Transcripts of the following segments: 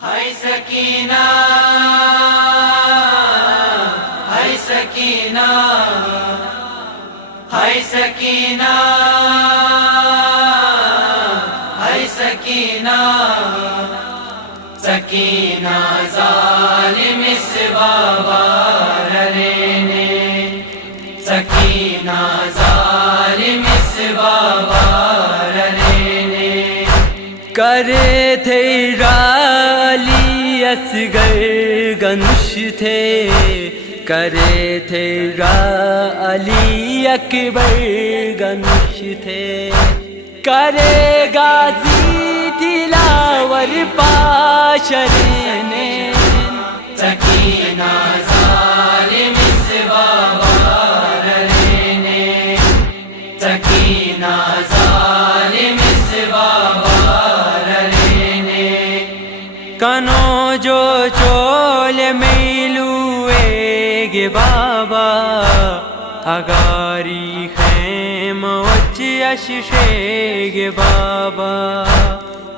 ہائے سکینہ ہائے سکینہ ہائے سکینہ ہائے سکینہ سکینہ ظالم بابا رنے سکینہ ظالم بابا رنے کرے تھے رالی اصغر گنش تھے کرے تھے علی اکبر گنش تھے کرے غازی دلاور پاشرنے سکینہ ظالم بابا رنے سکینہ ظالم بابا رنے کنو جو چول میلوے گے بابا اگاری خیم وچ اششے گے بابا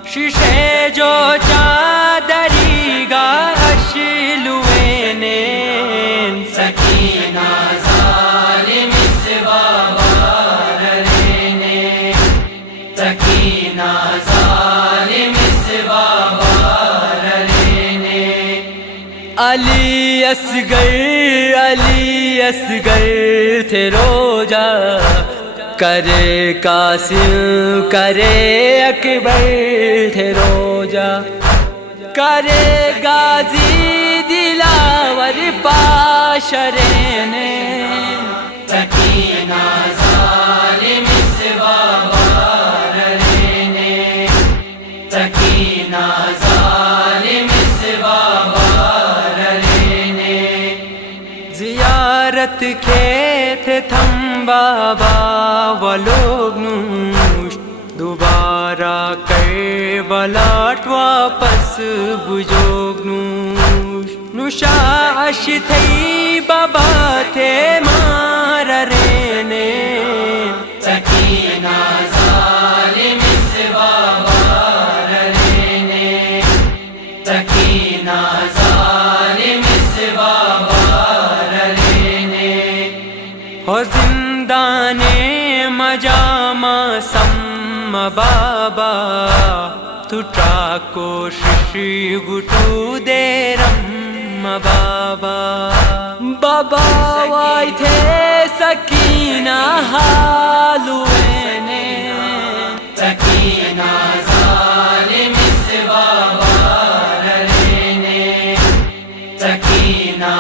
ششے جو چادری گا اشلوے نین سکینہ ظالم بابا رنے سکینہ ظالم بابا رنے علی اصغر تھے روجا کرے قاسم کرے اکبر تھے روجا کرے غازی دلاور پاشرنے سکینہ ظالم بابا رنے سکینہ ظالم بابا رنے زیارت کے تھے تھم بابا وہ لوگ نوش دوبارہ کربلاٹ واپس بجوگ نوش نوشاش تھئی بابا تھے مار رنے سکینہ ظالم بابا رنے سکینہ ظالم بابا رنے ہو زندان مجامع سم بابا تٹا کوشش گٹو دے رم بابا بابا وائی تھے سکینہ حالوینے سکینہ ظالم بابا رنے سکینہ